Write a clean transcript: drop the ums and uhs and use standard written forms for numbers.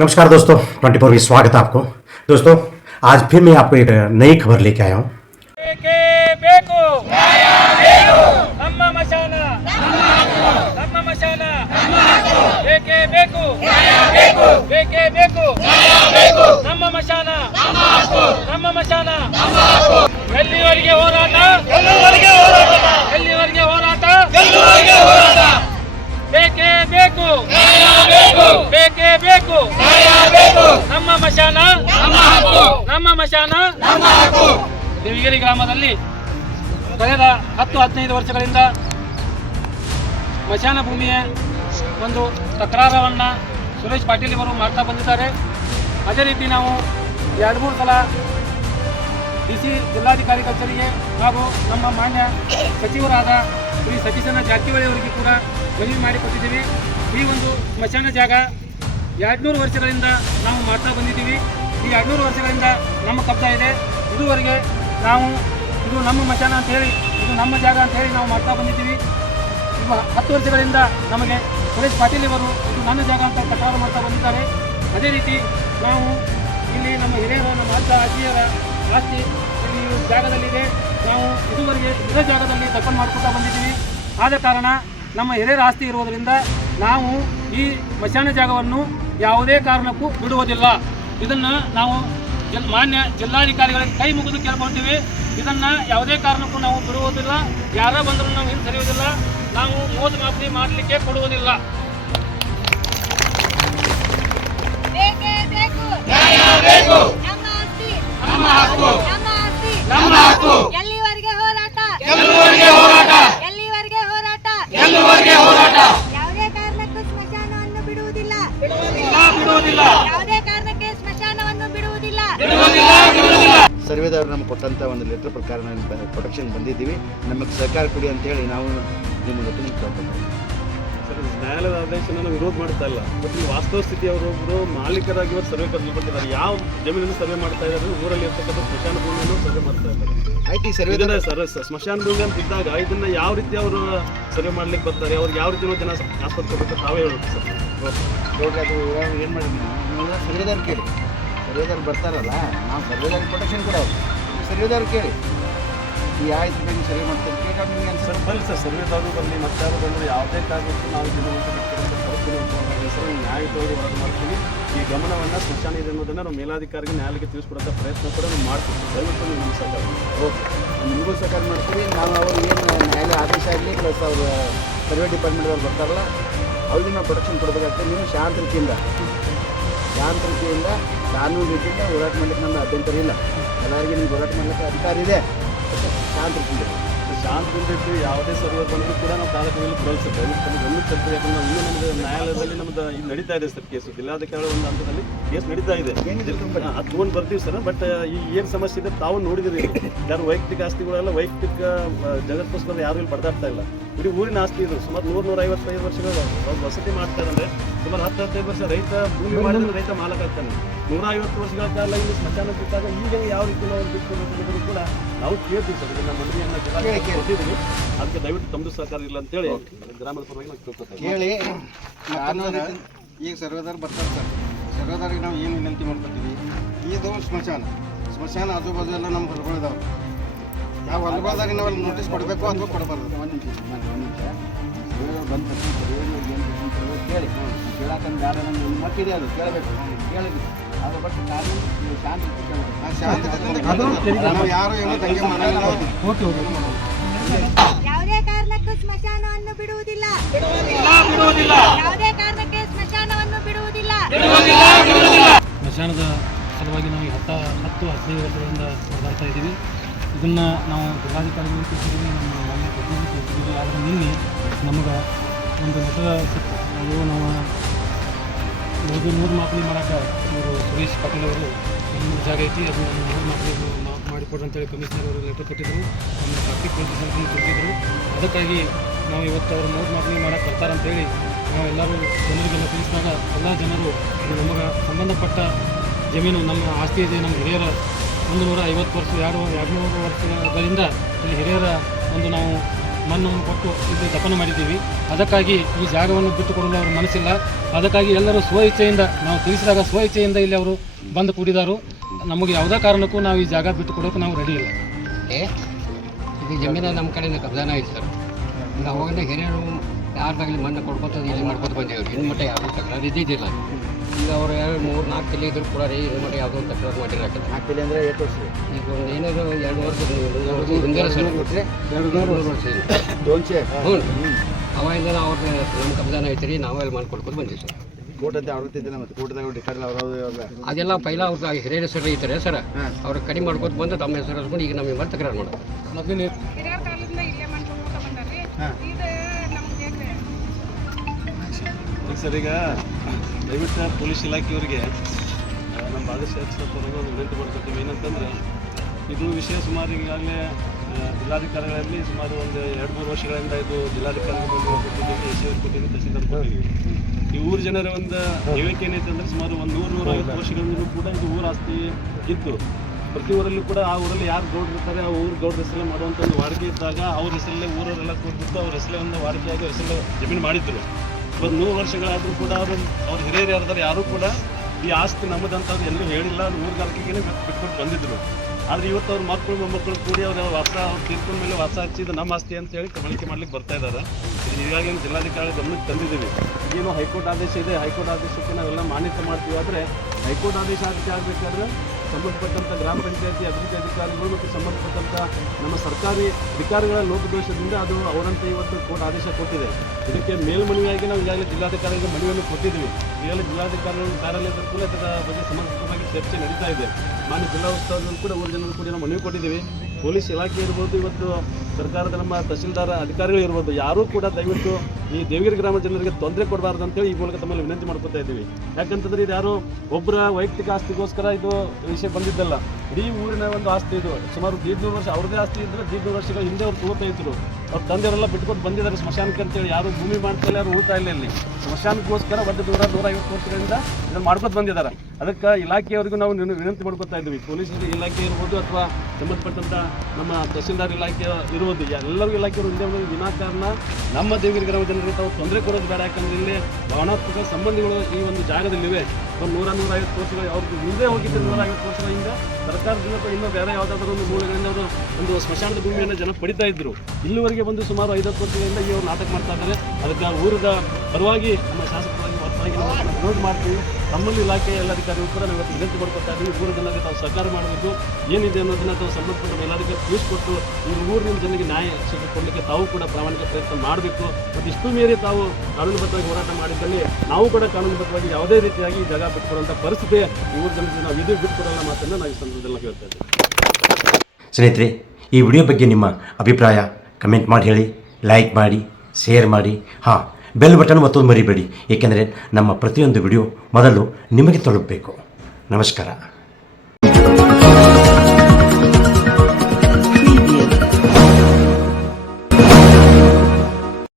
नमस्कार दोस्तों, 24 में स्वागत है आपको। दोस्तों, आज फिर मैं आपको एक नई खबर लेके आया हूँ। ಬೇಕೇ ಬೇಕು ನ್ಯಾಯ ಬೇಕು ನಮ್ಮ ಮಶಾನ ನಮ್ಮ ಮಶಾನ ಬೇಕೇ ಬೇಕು ನ್ಯಾಯ ಬೇಕು ಬೇಕೇ ಬೇಕು ನ್ಯಾಯ ಬೇಕು ನಮ್ಮ ಮಶಾನ ನಮ್ಮ ಮಶಾನ ಎಲ್ಲಿವರೆಗೆ ಹೋರಾಟ ಎಲ್ಲಿವರೆಗೆ ಹೋರಾಟ ಎಲ್ಲಿವರೆಗೆ ಹೋರಾಟ ಎಲ್ಲಿವರೆಗೆ ಹೋರಾಟ ಬೇಕೇ ಬೇಕು ನ್ಯಾಯ ಬೇಕು ಬೇಕೇ ಬೇಕು ನ್ಯಾಯ ಬೇಕು ನಮ್ಮ ಮಶಾನ ನಮ್ಮ ಹಕ್ಕು ನಮ್ಮ ಮಶಾನ ನಮ್ಮ ಹಕ್ಕು ದೇವಿಗಿರಿ ಗ್ರಾಮದಲ್ಲಿ ಕಳೆದ 10-15 ವರ್ಷಗಳಿಂದ ಸ್ಮಶಾನ ಭೂಮಿಯ ಒಂದು ತಕರಾರವನ್ನು ಸುರೇಶ್ ಪಾಟೀಲ್ ಇವರು ಮಾಡ್ತಾ ಬಂದಿದ್ದಾರೆ. ಅದೇ ರೀತಿ ನಾವು 2-3 ಸಲ DC ಜಿಲ್ಲಾಧಿಕಾರಿ ಕಚೇರಿಗೆ ಹಾಗೂ ನಮ್ಮ ಮಾನ್ಯ ಸಚಿವರಾದ ಶ್ರೀ ಸತೀಶಣ್ಣ ಜಾರಕಿಹೊಳಿ ಅವರಿಗೆ ಕೂಡ ಮನವಿ ಮಾಡಿಕೊಟ್ಟಿದ್ದೀವಿ. ಈ ಒಂದು ಸ್ಮಶಾನ ಜಾಗ 200 ವರ್ಷಗಳಿಂದ ನಾವು ಮಾಡ್ತಾ ಬಂದಿದ್ದೀವಿ. ಈ 200 ವರ್ಷಗಳಿಂದ ನಮ್ಮ ಕಬ್ಜಾ ಇದೆ. ಇದುವರೆಗೆ ನಾವು ಇದು ನಮ್ಮ ಮಶಾನ ಅಂತೇಳಿ, ಇದು ನಮ್ಮ ಜಾಗ ಅಂತೇಳಿ ನಾವು ಮಾಡ್ತಾ ಬಂದಿದ್ದೀವಿ. ಈಗ 10 ವರ್ಷಗಳಿಂದ ನಮಗೆ ಸುರೇಶ್ ಪಾಟೀಲ್ ಇವರು ಇದು ನನ್ನ ಜಾಗ ಅಂತ ತಕರಾರು ಮಾಡ್ತಾ ಬಂದಿದ್ದಾರೆ. ಅದೇ ರೀತಿ ನಾವು ಇಲ್ಲಿ ನಮ್ಮ ಹಿರಿಯರ, ನಮ್ಮ ಅಜ್ಜ ಅಜ್ಜಿಯರ ಆಸ್ತಿ ಇಲ್ಲಿ ಜಾಗದಲ್ಲಿದೆ. ನಾವು ಇದುವರೆಗೆ ಇದೇ ಜಾಗದಲ್ಲಿ ದಫನ್ ಮಾಡ್ಕೊತಾ ಬಂದಿದ್ದೀವಿ. ಆದ ಕಾರಣ ನಮ್ಮ ಹಿರಿಯರ ಆಸ್ತಿ ಇರುವುದರಿಂದ ನಾವು ಈ ಮಶಾನ ಜಾಗವನ್ನು ಯಾವುದೇ ಕಾರಣಕ್ಕೂ ಬಿಡುವುದಿಲ್ಲ. ಇದನ್ನು ನಾವು ಮಾನ್ಯ ಜಿಲ್ಲಾಧಿಕಾರಿಗಳಿಗೆ ಕೈ ಮುಗಿದು ಕೇಳ್ಕೊಳ್ತೀವಿ. ಇದನ್ನು ಯಾವುದೇ ಕಾರಣಕ್ಕೂ ನಾವು ಬಿಡುವುದಿಲ್ಲ. ಯಾರೇ ಬಂದರೂ ನಾವು ಹಿಂದೆ ಸರಿಯುವುದಿಲ್ಲ. ನಾವು ಮೋಸ ಮಾಪನಿ ಮಾಡಲಿಕ್ಕೆ ಕೊಡುವುದಿಲ್ಲ. ಎಲ್ಲಿವರೆಗೆ ಹೋರಾಟ ಎಲ್ಲಿವರೆಗೆ ಹೋರಾಟ ಯಾವುದೇ ಕಾರಣಕ್ಕೂ ಸ್ಮಶಾನವನ್ನು ಬಿಡುವುದಿಲ್ಲ. ಯಾವುದೇ ಕಾರಣಕ್ಕೆ ಸ್ಮಶಾನವನ್ನು ಬಿಡುವುದಿಲ್ಲ. ಸರ್ವೇದವರು ನಮ್ಗೆ ಕೊಟ್ಟಂಥ ಒಂದು ಲೆಟರ್ ಪ್ರಕಾರ ಪ್ರೊಟೆಕ್ಷನ್ ಬಂದಿದ್ದೀವಿ. ನಮಗೆ ಸಹಕಾರ ಕೊಡಿ ಅಂತೇಳಿ ನಾವು ನಿಮ್ಮ ಜೊತೆ ಕೇಳ್ಕೊಳ್ತೀವಿ. ಸರ್, ನ್ಯಾಯಾಲಯದ ಆದೇಶನ ನಾವು ವಿರೋಧ ಮಾಡ್ತಾ ಇಲ್ಲ. ಬಟ್ ಈ ವಾಸ್ತವ ಸ್ಥಿತಿ ಅವರೊಬ್ಬರು ಮಾಲೀಕರಾಗಿ ಇವತ್ತು ಸರ್ವೆ ಕೊಟ್ಟಿದ್ದಾರೆ. ಯಾವ ಜಮೀನನ್ನು ಸರ್ವೆ ಮಾಡ್ತಾ ಇದ್ದಾರೆ, ಊರಲ್ಲಿ ಇರ್ತಕ್ಕಂಥ ಸ್ಮಶಾನ ಭೂಮಿಯನ್ನು ಸರ್ವೆ ಮಾಡ್ತಾ ಇದ್ದಾರೆ. ಆಯ್ತು, ಈ ಸರ್ವೆ ಸ್ಮಶಾನ ಭೂಮಿ ಅಂತ ಇದ್ದಾಗ ಇದನ್ನ ಯಾವ ರೀತಿ ಅವರು ಸರ್ವೆ ಮಾಡ್ಲಿಕ್ಕೆ ಬರ್ತಾರೆ, ಅವ್ರಿಗೆ ಯಾವ ರೀತಿ ಜನ ಆಸ್ಪತ್ರೆ ಬರ್ತಾರೆ ತಾವೇ ಹೇಳ್ಬೇಕು ಸರ್. ನೋಡ್ರಿ, ಅದು ಏನು ಮಾಡಿದ್ವಿ ನೀವು ಸರ್ವೇದವ್ರು ಕೇಳಿ. ಸರ್ವೇದವ್ರು ಬರ್ತಾರಲ್ಲ, ನಾವು ಸರ್ವೇದವ್ರಿಗೆ ಪ್ರೊಟೆಕ್ಷನ್ ಕೊಡೋರು. ಸರ್ವೇದವ್ರು ಕೇಳಿ, ಈ ಆಯ್ತು ಬಗ್ಗೆ ಸರ್ವೆ ಮಾಡ್ತಾರೆ ಕೇಳಿ. ನಿಮ್ಗೆ ಸರ್ ಬನ್ನಿ ಸರ್, ಸರ್ವೇದವರು ಬರಲಿ, ಮತ್ತೆ ಯಾರು ಬಂದರೆ ಯಾವುದೇ ಕಾರಣಕ್ಕೂ ನಾವು ಹೆಸರು ನ್ಯಾಯಯುತವಾಗಿ ಹೊರಗೆ ಮಾಡ್ತೀವಿ. ಈ ಗಮನವನ್ನು ಸ್ಮಶಾನ ಇದೆ ಅನ್ನೋದನ್ನು ನಾವು ಮೇಲಾಧಿಕಾರಿಗೆ ನ್ಯಾಯಾಲಯಕ್ಕೆ ತಿಳಿಸ್ಕೊಡೋಂಥ ಪ್ರಯತ್ನ ಕೂಡ ನಾವು ಮಾಡ್ತೀವಿ. ದಯವಿಟ್ಟು ನೀವು ನಮ್ಮ ಸಹಕಾರ. ಓಕೆ, ನಿಮಗೂ ಸಹಕಾರ ಮಾಡ್ತೀವಿ. ನಾವು ಅವರು ಏನು ನ್ಯಾಯಾಲಯ ಆದೇಶ ಆಗಲಿ ಪ್ಲಸ್ ಅವರು ಸರ್ವೆ ಡಿಪಾರ್ಟ್ಮೆಂಟ್ದವ್ರು ಬರ್ತಾರಲ್ಲ, ಅವ್ರಿಗೆ ನಾವು ಪ್ರೊಟೆಕ್ಷನ್ ಕೊಡಬೇಕಾಗ್ತದೆ. ನೀವು ಶಾಂತ ರೀತಿಯಿಂದ ಕಾನೂನು ರೀತಿಯಿಂದ ಹೋರಾಟ ಮಾಡಲಿಕ್ಕೆ ನಮ್ಗೆ ಅಭ್ಯಂತರ ಇಲ್ಲ. ಎಲ್ಲರಿಗೆ ನಿಮ್ಗೆ ಹೋರಾಟ ಮಾಡಲಿಕ್ಕೆ ಅಧಿಕಾರ ಇದೆ. ಶಾಂತ ರೀತಿಯಿಂದ ಶಾಂತಗೊಂಡಿದ್ದು ಯಾವುದೇ ಸರ್ವರ್ ಬಂದರೂ ಕೂಡ ನಾವು ತಾಲೂಕಿನಲ್ಲಿ ಕೊಡಲ್ಲ ಸರ್. ದಯವಿಟ್ಟು ನಮಗೆ ಗಮನಕ್ಕೆ ತರ್ತೇವೆ. ಯಾಕಂದ್ರೆ ಇನ್ನೂ ನಮ್ಮದು ನ್ಯಾಯಾಲಯದಲ್ಲಿ ನಮ್ಮದು ಇದು ನಡೀತಾ ಇದೆ ಸರ್. ಕೇಸು ಜಿಲ್ಲಾಧಿಕಾರಿ ಒಂದು ಹಂತದಲ್ಲಿ ಕೇಸ್ ನಡೀತಾ ಇದೆ. ಅದು ತೊಗೊಂಡು ಬರ್ತೀವಿ ಸರ್. ಬಟ್ ಈ ಏನು ಸಮಸ್ಯೆ ಇದೆ ತಾವು ನೋಡಿದಿರಿ. ಯಾರು ವೈಯಕ್ತಿಕ ಆಸ್ತಿಗಳೆಲ್ಲ ವೈಯಕ್ತಿಕ ಜಗತ್ಕೋಸ್ಕರ ಯಾರು ಇಲ್ಲಿ ಬಡ್ದಾಡ್ತಾ ಇಲ್ಲ. ಇಡೀ ಊರಿನ ಆಸ್ತಿ ಇದು. ಸುಮಾರು 100-155 ವರ್ಷಗಳು ವಸತಿ ಮಾಡ್ತಾರೆ ಅಂದರೆ ಸುಮಾರು 10-15 ವರ್ಷ ರೈತ ಭೂಮಿ ಮಾಡಿದ್ರೆ ರೈತ ಮಾಲಕ ಆಗ್ತಾನೆ. 150 ವರ್ಷಗಳ ಕಾಲ ಇಲ್ಲಿ ಸ್ಮಶಾನ ಬಿಟ್ಟಾಗ ಈಗ ಯಾವ ರೀತಿ ನಾವು ಬಿಟ್ಟು ಕೂಡ ನಾವು ಕೇಳ್ತೀವಿ ಸರ್. ಇದನ್ನ ಮನವಿಯನ್ನು ಕೊಟ್ಟಿದ್ದೀವಿ. ಅದಕ್ಕೆ ದಯವಿಟ್ಟು ತಮ್ಮದು ಸಹಕಾರ ಇಲ್ಲ ಅಂತೇಳಿ ಗ್ರಾಮದ ಪರವಾಗಿ ನಾವು ಕೇಳ್ಕೊತೀವಿ. ಕೇಳಿ ಈಗ ಸರ್ವೇದಾರ್ ಬರ್ತಾರೆ ಸರ್. ಸರ್ವೇದಾರಿಗೆ ನಾವು ಏನು ವಿನಂತಿ ಮಾಡ್ಕೊತೀವಿ, ಇದು ಸ್ಮಶಾನ ಆಜು ಬಾಜು ಎಲ್ಲ ನಮ್ಮ ಹೊಲಗಳಿದಾವೆ. ಯಾವ ಹೊಲಗಳದಾರಿಗೆ ನಾವು ಅಲ್ಲಿ ನೋಟಿಸ್ ಕೊಡಬೇಕು ಅಥವಾ ಕೊಡಬಾರ್ದು? ಒಂದು ನಿಮಿಷ ಬಂದ ಕೇಳಿ ಕೇಳಕ್ಕಂದ್ರೆ ಯಾರು ನಮ್ಗೆ ಮಟ್ಟಿದೆ, ಅದು ಕೇಳಬೇಕು, ಕೇಳಿದ್ವಿ. ಅದ್ರ ಬಗ್ಗೆ ಕಾನೂನು ನೀವು ಶಾಂತಿ ನಾವು ಯಾರು ಏನೋ ದಂಗೆ ಮಾಡಲ್ಲ. ಯಾವುದೇ ಕಾರಣಕ್ಕೂ ಸ್ಮಶಾನವನ್ನು ಬಿಡುವುದಿಲ್ಲ. ಯಾವುದೇ ಕಾರಣಕ್ಕೆ ಸ್ಮಶಾನವನ್ನು ಬಿಡುವುದಿಲ್ಲ. ಸ್ಮಶಾನದ ಸಲುವಾಗಿ ನಾವು 10-15 ವರ್ಷಗಳಿಂದ ಹೋರಾಡ್ತಾ ಇದ್ದೀವಿ. ಇದನ್ನು ನಾವು ಜಿಲ್ಲಾಧಿಕಾರಿಗಳು ತಿಳಿಸಿದ್ದೀವಿ, ನಮ್ಮ ಮಾನ್ಯ ಪ್ರತಿನಿಧಿ ತಿಳಿಸಿದ್ದೀವಿ. ಆದರೆ ನಿನ್ನೆ ನಮಗೆ ಒಂದು ಲೆಟರ್ ಸಿಕ್ತು. ಅದು ನಾವು ನೂರು ಮಾಪನಿ ಮಾಡೋಕ್ಕೆ ಇವರು ಸುರೇಶ್ ಪಾಟೀಲ್ ಅವರು ನಮ್ಮ ಜಾಗ ಐತಿ, ಅದು ನೂರು ಮಾಪನಿ ಮಾಡಿಕೊಡ್ರಿ ಅಂತೇಳಿ ಕಮಿಷನರ್ ಅವರು ಲೆಟರ್ ಕೊಟ್ಟಿದ್ದರು. ನಮ್ಮ ಟ್ರಾಫಿಕ್ ಪೊಲೀಸ್ ತಿಳಿಸಿದ್ರು. ಅದಕ್ಕಾಗಿ ನಾವು ಇವತ್ತು ಅವರು 100 ಮಾಪನಿ ಮಾಡೋಕ್ಕೆ ಬರ್ತಾರಂತೇಳಿ ನಾವೆಲ್ಲರೂ ಜನರಿಗೆಲ್ಲ ತಿಳಿಸಿದಾಗ ಎಲ್ಲ ಜನರು ನಮಗೆ ಸಂಬಂಧಪಟ್ಟ ಜಮೀನು ನಮ್ಮ ಆಸ್ತಿ ಇದೆ, ನಮ್ಮ ಹಿರಿಯರ 150 ವರ್ಷ 200 ವರ್ಷಗಳಿಂದ ಇಲ್ಲಿ ಹಿರಿಯರ ಒಂದು ನಾವು ಮಣ್ಣನ್ನು ಕೊಟ್ಟು ಇಲ್ಲಿ ದಫನ ಮಾಡಿದ್ದೀವಿ. ಅದಕ್ಕಾಗಿ ಈ ಜಾಗವನ್ನು ಬಿಟ್ಟುಕೊಡಲು ಅವರು ಮನಸ್ಸಿಲ್ಲ. ಅದಕ್ಕಾಗಿ ಎಲ್ಲರೂ ಸ್ವಇಚ್ಛೆಯಿಂದ ನಾವು ತಿಳಿಸಿದಾಗ ಸ್ವಇಚ್ಛೆಯಿಂದ ಇಲ್ಲಿ ಅವರು ಬಂದು ಕೂಡಿದರು. ನಮಗೆ ಯಾವುದೇ ಕಾರಣಕ್ಕೂ ನಾವು ಈ ಜಾಗ ಬಿಟ್ಟುಕೊಡೋಕೆ ನಾವು ರೆಡಿ ಇಲ್ಲ. ಇದು ಜಮೀನು ನಮ್ಮ ಕಡೆಯಿಂದ ಕಬ್ಜಾನ ಐತೆ ಸರ್. ನಾವು ಅವಾಗಿಂದ ಹಿರಿಯರು ಯಾರ್ದಾಗಲಿ ಮಣ್ಣು ಕೊಡ್ಕೊತದ್ದು ಇಲ್ಲಿ ಮಾಡ್ಕೊತ ಬಂದೇವ್ರಿ. ಇನ್ನು ಮಟ್ಟ ಯಾವುದೂ ತಕರಾರು ಇದ್ದಿದ್ದಿಲ್ಲ. ಈಗ ಅವರು 2-3-4 ತಲೆ ಇದ್ರು ಕೂಡ ರೀ ಇನ್ನು ಮಟ್ಟ ಯಾವುದೋ ತಕರಾರು ಮಾಡಿರಾಕತ್ತೆ. 4 ತಲೆ ಅಂದರೆ 8 ವರ್ಷ ಈಗ ಒಂದು ಏನಾದ್ರು 2 ವರ್ಷ ಹಿಂದೆ ಸರ್ 200 ವರ್ಷ ದೋನ್ಶೆ. ಹ್ಞೂ ಅವಾಗಿಂದ ನಾವು ನಮ್ಮ ಕಬ್ಜಾನ ಐತೆ ರೀ, ನಾವೇ ಅಲ್ಲಿ ಮಣ್ಣು ಕೊಡ್ಕೊತ ಬಂದೀವಿ ಸರ್. ಕೋರ್ಟ್ ಅಂತ ಆಡ್ತಿದ್ದಿಲ್ಲ ಮತ್ತು ಕೋರ್ಟ್ದಾಗ ಡಿಕಾರಲ್ಲ ಅವ್ರವ್ರು ಅದೆಲ್ಲ ಪೈಲ ಅವ್ರ ಹಿರಿಯರ ಹೆಸರು ಐತಾರೆ ಸರ್. ಅವ್ರು ಕಡಿಮೆ ಮಾಡ್ಕೊತ ಬಂದು ತಮ್ಮ ಹೆಸರು ಹಚ್ಕೊಂಡು ಈಗ ನಮಗೆ ಮತ್ತೆ ತಕರಾರು ಮಾಡೋದು. ಮೊದಲನೇ ಹಿರಿಯರ ಕಾಲದಿಂದ ಇಲ್ಲೇ ಮಾಡ್ಕೊಂತ ಬಂದಾರ್ರಿ. ಇದು ನಮ್ಗೆ ಈಗ ಸರ್, ಈಗ ದಯವಿಟ್ಟು ಪೊಲೀಸ್ ಇಲಾಖೆಯವರಿಗೆ ನಮ್ಮ ಭಾಗಶಾಸ್ತ್ರಪರವಾಗಿ ಒಂದು ವಿನಂತಿ ಮಾಡ್ಕೊತೀವಿ. ಏನಂತಂದರೆ ಇದು ವಿಷಯ ಸುಮಾರು ಈಗಾಗಲೇ ಜಿಲ್ಲಾಧಿಕಾರಿಗಳಲ್ಲಿ ಸುಮಾರು ಒಂದು 2-3 ವರ್ಷಗಳಿಂದ ಇದು ಜಿಲ್ಲಾಧಿಕಾರಿಗಳು ಕೊಟ್ಟಿದ್ದೀವಿ, ಎಸ್ ಕೊಟ್ಟಿದ್ದೀವಿ, ತಹಸೀಲ್ದಾರ್ ಕೊಟ್ಟಿದ್ದೀವಿ. ಈ ಊರು ಜನರ ಒಂದು ಹೇಳಿಕೆ ಏನೈತೆ ಅಂದರೆ ಸುಮಾರು 100-150 ವರ್ಷಗಳಿಂದಲೂ ಕೂಡ ಇದು ಊರ ಆಸ್ತಿ ಇತ್ತು. ಪ್ರತಿ ಊರಲ್ಲೂ ಕೂಡ ಆ ಊರಲ್ಲಿ ಯಾರು ಗೌಡ್ರು ಇರ್ತಾರೆ ಆ ಊರು ಗೌಡ್ರ ಹೆಸರಲ್ಲೇ ಮಾಡುವಂಥ ಒಂದು ವಾಡಿಕೆ ಇದ್ದಾಗ ಅವ್ರ ಹೆಸರಲ್ಲೇ ಊರವರೆಲ್ಲ ಕೂತ್ಬಿಟ್ಟು ಅವ್ರ ಹೆಸರಲ್ಲೇ ಒಂದು ವಾಡಿಕೆಯಾಗಿ ಹೆಸರಲ್ಲೇ ಜಮೀನು ಮಾಡಿದ್ರು. ಒಂದು 100 ವರ್ಷಗಳಾದರೂ ಕೂಡ ಅವ್ರ ಹಿರಿಯರು ಯಾರ್ದಾರು ಯಾರೂ ಕೂಡ ಈ ಆಸ್ತಿ ನಮ್ಮದಂಥದ್ದು ಎಲ್ಲೂ ಹೇಳಿಲ್ಲ. ಅದು ಊರುಗಾರಿಕೆಗೇ ಬಿಟ್ಕೊಟ್ಟು ಬಂದಿದ್ರು. ಆದರೆ ಇವತ್ತು ಅವ್ರ ಮಕ್ಕಳು ಮೊಮ್ಮಕ್ಕಳು ಕೂಡಿ ಅವ್ರು ತೀರ್ಕೊಂಡ ಮೇಲೆ ವಾಸ ಹಚ್ಚಿದ್ದು ನಮ್ಮ ಆಸ್ತಿ ಅಂತೇಳಿ ಬಳಕೆ ಮಾಡ್ಲಿಕ್ಕೆ ಬರ್ತಾ ಇದ್ದಾರೆ. ಇದು ಈಗಾಗಲೇ ಜಿಲ್ಲಾಧಿಕಾರಿ ಗಮನಕ್ಕೆ ತಂದಿದ್ದೀವಿ. ಏನು ಹೈಕೋರ್ಟ್ ಆದೇಶ ಇದೆ, ಹೈಕೋರ್ಟ್ ಆದೇಶಕ್ಕೆ ನಾವೆಲ್ಲ ಮಾನ್ಯತೆ ಮಾಡ್ತೀವಿ. ಆದರೆ ಹೈಕೋರ್ಟ್ ಆದೇಶ ಆಗಬೇಕಾದ್ರೆ ಸಂಬಂಧಪಟ್ಟಂಥ ಗ್ರಾಮ ಪಂಚಾಯತಿ ಅಭಿವೃದ್ಧಿ ಅಧಿಕಾರಿಗಳು ಮತ್ತು ಸಂಬಂಧಪಟ್ಟಂಥ ನಮ್ಮ ಸರ್ಕಾರಿ ಅಧಿಕಾರಿಗಳ ಲೋಪದೋಷದಿಂದ ಅದು ಅವರಂತೆ ಇವತ್ತು ಕೋರ್ಟ್ ಆದೇಶ ಕೊಟ್ಟಿದೆ. ಇದಕ್ಕೆ ಮೇಲ್ಮನವಿಯಾಗಿ ನಾವು ಈಗಾಗಲೇ ಜಿಲ್ಲಾಧಿಕಾರಿಗೆ ಮನವಿಯನ್ನು ಕೊಟ್ಟಿದ್ವಿ. ಈಗಾಗಲೇ ಜಿಲ್ಲಾಧಿಕಾರಿಗಳ ಕಾರ್ಯಾಲಯದ ಕೂಡ ಇದರ ಬಗ್ಗೆ ಸಮರ್ಪಕವಾಗಿ ಚರ್ಚೆ ನಡೀತಾ ಇದೆ. ಮಾನ್ಯ ಜಿಲ್ಲಾ ಉಸ್ತುವಾರಿಗಳು ಕೂಡ ಊರು ಜನರು ಕೂಡ ನಾವು ಮನವಿ ಕೊಟ್ಟಿದ್ದೀವಿ. ಪೊಲೀಸ್ ಇಲಾಖೆ ಇರ್ಬೋದು, ಇವತ್ತು ಸರ್ಕಾರದ ನಮ್ಮ ತಹಸೀಲ್ದಾರ ಅಧಿಕಾರಿಗಳು ಇರ್ಬೋದು, ಯಾರೂ ಕೂಡ ದಯವಿಟ್ಟು ಈ ದೇವಗಿರಿ ಗ್ರಾಮ ಜನರಿಗೆ ತೊಂದರೆ ಕೊಡಬಾರ್ದು ಅಂತೇಳಿ ಈ ಮೂಲಕ ತಮ್ಮಲ್ಲಿ ವಿನಂತಿ ಮಾಡ್ಕೊತಾ ಇದ್ದೀವಿ. ಯಾಕಂತಂದರೆ ಇದು ಯಾರು ಒಬ್ಬರ ವೈಯಕ್ತಿಕ ಆಸ್ತಿಗೋಸ್ಕರ ಇದು ವಿಷಯ ಬಂದಿದ್ದಲ್ಲ. ಇಡೀ ಊರಿನ ಒಂದು ಆಸ್ತಿ ಇದು. ಸುಮಾರು 150 ವರ್ಷ ಅವ್ರದ್ದೇ ಆಸ್ತಿ ಇದ್ದರೆ 150 ವರ್ಷಗಳ ಹಿಂದೆ ಅವ್ರು ತಗೋತಾ ಇದ್ರು. ಅವ್ರ ತಂದೆಯವರೆಲ್ಲ ಬಿಟ್ಕೊಟ್ಟು ಬಂದಿದ್ದಾರೆ ಸ್ಮಶಾನಕ್ಕೆ ಅಂತೇಳಿ. ಯಾರು ಭೂಮಿ ಮಾಡ್ತಾ ಯಾರು ಉಳ್ತಾ ಇಲ್ಲ ಇಲ್ಲಿ. ಸ್ಮಶಾನಕ್ಕೋಸ್ಕರ ಒಟ್ಟು 100-150 ವರ್ಷಗಳಿಂದ ಇದನ್ನು ಮಾಡ್ಕೊತ ಬಂದಿದ್ದಾರೆ. ಅದಕ್ಕೆ ಇಲಾಖೆಯವರಿಗೂ ನಾವು ವಿನಂತಿ ಮಾಡ್ಕೊತಾ ಇದ್ದೀವಿ. ಪೊಲೀಸ್ ಇಲಾಖೆ ಇರ್ಬೋದು ಅಥವಾ ಸಂಬಂಧಪಟ್ಟಂಥ ನಮ್ಮ ತಹಸೀಲ್ದಾರ್ ಇಲಾಖೆ ಇರ್ಬೋದು, ಎಲ್ಲರಿಗೂ ಇಲಾಖೆಯವರು ಹಿಂದೆ ಒಂದು ವಿನಾಕಾರಣ ನಮ್ಮ ದೇವಗಿರಿ ಗ್ರಾಮ ಜನರಿಗೆ ತಾವು ತೊಂದರೆ ಕೊಡೋದು ಬೇಡ. ಯಾಕಂದರೆ ಇಲ್ಲಿ ಭಾವನಾತ್ಮಕ ಸಂಬಂಧಿಗಳು ಈ ಒಂದು ಜಾಗದಲ್ಲಿವೆ. ಒಂದು 100-150 ವರ್ಷಗಳು ಅವ್ರಿಗೆ ಹಿಂದೆ ಹೋಗಿದ್ದು 150 ವರ್ಷಗಳ ಹಿಂದೆ ಸರ್ಕಾರದಿಂದ ಇನ್ನೂ ಬೇರೆ ಯಾವುದಾದ್ರೂ ಒಂದು ಮೂಲಗಳಿಂದ ಅವರು ಒಂದು ಸ್ಮಶಾನದ ಭೂಮಿಯನ್ನು ಜನ ಪಡಿತಾ ಇದ್ದರು. ಇಲ್ಲಿವರೆಗೆ ಬಂದು ಸುಮಾರು 50 ವರ್ಷಗಳಿಂದ ಇವರು ನಾಟಕ ಮಾಡ್ತಾ ಇದ್ದಾರೆ. ಅದಕ್ಕೆ ಊರದ ಪರವಾಗಿ ನಮ್ಮ ಶಾಸಕರಾಗಿ ಹೊರತಾಗಿ ನಾವು ವಿರೋಧ ಮಾಡ್ತೀವಿ. ನಮ್ಮಲ್ಲಿ ಇಲಾಖೆಯ ಎಲ್ಲ ಅಧಿಕಾರಿಗಳು ಕೂಡ ನಾವು ಇವತ್ತು ವಿನಂತಿ ಮಾಡ್ಕೊತಾ ಇದ್ದೀವಿ. ಊರ ಜನರಿಗೆ ತಾವು ಸಹಕಾರ ಮಾಡಬೇಕು. ಏನಿದೆ ಅನ್ನೋದನ್ನು ತಾವು ಸಂಬಂಧಪಟ್ಟ ಮೇಲಾಧಿಕಾರಿ ತಿಳಿಸ್ಕೊಟ್ಟು ಈ ಊರಿನ ಜನರಿಗೆ ನ್ಯಾಯ ಕೊಡಲಿಕ್ಕೆ ತಾವು ಕೂಡ ಪ್ರಾಮಾಣಿಕ ಪ್ರಯತ್ನ ಮಾಡಬೇಕು. ಮತ್ತು ಇಷ್ಟು ಮೀರಿ ತಾವು ಕಾನೂನುಬದ್ಧವಾಗಿ ಹೋರಾಟ ಮಾಡಿದ್ದಲ್ಲಿ ನಾವು ಕೂಡ ಕಾನೂನುಬದ್ಧವಾಗಿ ಯಾವುದೇ ರೀತಿಯಾಗಿ ಈ ಜಾಗ ಬಿಟ್ಕೊಡುವಂಥ ಪರಿಸ್ಥಿತಿ ಈ ಊರ ಜನರಿಗೆ ನಾವು ಇದು ಬಿಟ್ಕೊಡಲ್ಲ ಮಾತನ್ನು ನಾವು ಈ ಸಂದರ್ಭದಲ್ಲಿ ಹೇಳ್ತಾ ಇದ್ದೀವಿ. ಸ್ನೇಹಿತರೆ, ಈ ವಿಡಿಯೋ ಬಗ್ಗೆ ನಿಮ್ಮ ಅಭಿಪ್ರಾಯ ಕಮೆಂಟ್ ಮಾಡಿ ಹೇಳಿ, ಲೈಕ್ ಮಾಡಿ, ಶೇರ್ ಮಾಡಿ. ಹಾಂ, ಬೆಲ್ ಬಟನ್ ಮತ್ತೊಂದು ಮರಿಬೇಡಿ, ಏಕೆಂದರೆ ನಮ್ಮ ಪ್ರತಿಯೊಂದು ವಿಡಿಯೋ ಮೊದಲು ನಿಮಗೆ ತಲುಪಬೇಕು. ನಮಸ್ಕಾರ.